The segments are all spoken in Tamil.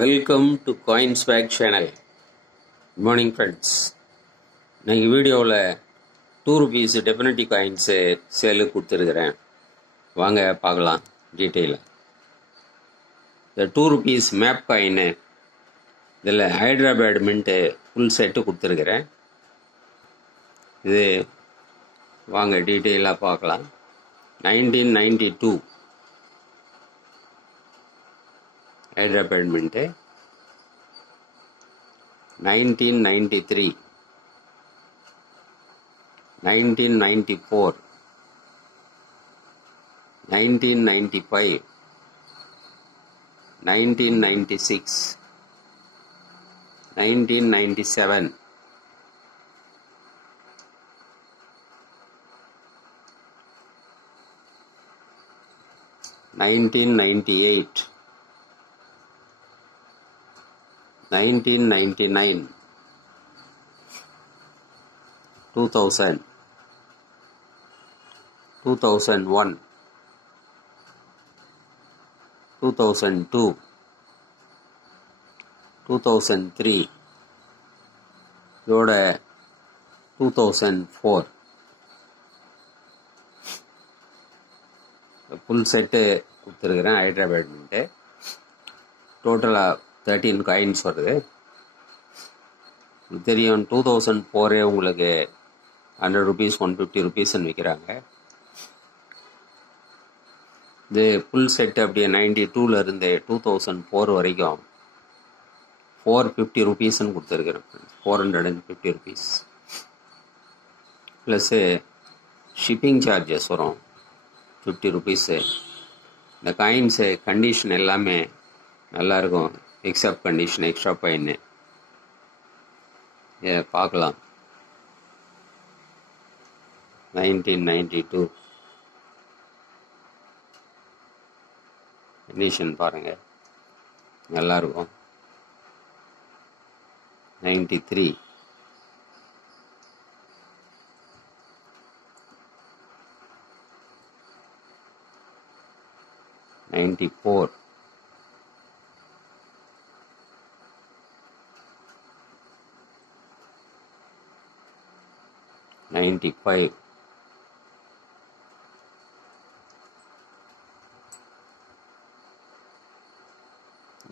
Welcome to Coinsback channel. Good morning friends. நான் வீடியோவில் ₹2 டெஃபினிட்டிவ் காயின்ஸு சேலுக்கு கொடுத்துருக்குறேன். வாங்க பார்க்கலாம் டீட்டெயிலாக. இந்த ₹2 மேப் காயின்னு இதில் ஹைதராபாத் மின்ட்டு ஃபுல் செட்டு கொடுத்துருக்குறேன். இது வாங்க டீட்டெயிலாக பார்க்கலாம். 1992 ஹைதராபாத் மின்ட்டு, 1993, 1994, 1995, 1996, 1997, 1998, 1999, 2000, 2001, 2002, 2003, இதோட 2004 ஃபுல் செட்டு கொடுத்துருக்குறேன். ஹைதராபாத் மின்ட்டு டோட்டலாக 13 காயின்ஸ் வருது. தெரியும், 2004 உங்களுக்கு ₹100, ₹150 விற்கிறாங்க. இது ஃபுல் செட்டு அப்படியே 92 இருந்து 2004 வரைக்கும் ₹450 கொடுத்துருக்குறேன். ₹450 ப்ளஸ்ஸு ஷிப்பிங் சார்ஜஸ் வரும் ₹50. இந்த காயின்ஸு கண்டிஷன் எல்லாமே நல்லாயிருக்கும். எக்ஸப்ட் கண்டிஷன் எக்ஸ்ட்ரா பாயின்னு பார்க்கலாம். 1992 கண்டிஷன் பாருங்கள், நல்லாயிருக்கும். 93, 94, 95,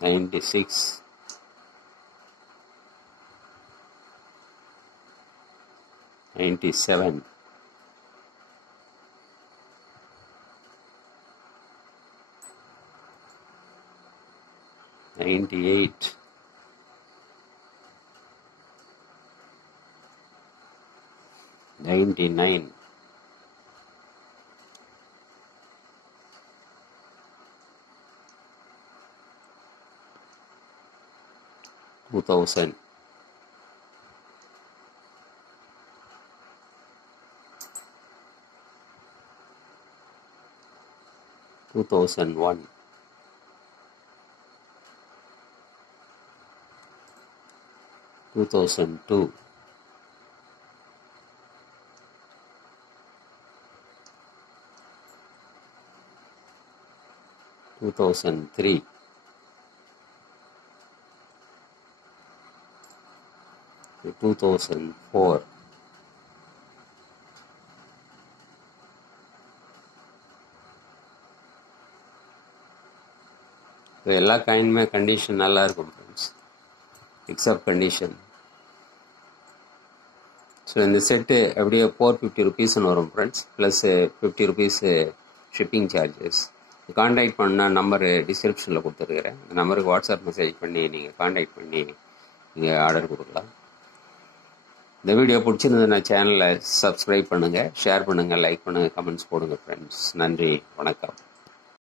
96, 97, 98, 99, 2000, 2001, 2002, 2003, 2004, எல்லா காயினுமே கண்டிஷன் நல்லா இருக்கும் ஃப்ரெண்ட்ஸ், எக்ஸப்ட் கண்டிஷன். ஸோ இந்த செட்டு அப்படியே ₹450 வரும் friends, plus ₹50 shipping charges. Contact பண்ணால் நம்பரு டிஸ்கிரிப்ஷனில் கொடுத்துருக்குறேன். அந்த நம்பருக்கு வாட்ஸ்அப் மெசேஜ் பண்ணி நீங்கள் கான்டாக்ட் பண்ணி நீங்கள் ஆர்டர் கொடுக்கலாம். இந்த வீடியோ பிடிச்சிருந்ததுன்னா சேனலை சப்ஸ்கிரைப் பண்ணுங்கள், ஷேர் பண்ணுங்கள், லைக் பண்ணுங்கள், கமெண்ட்ஸ் போடுங்க ஃப்ரெண்ட்ஸ். நன்றி, வணக்கம்.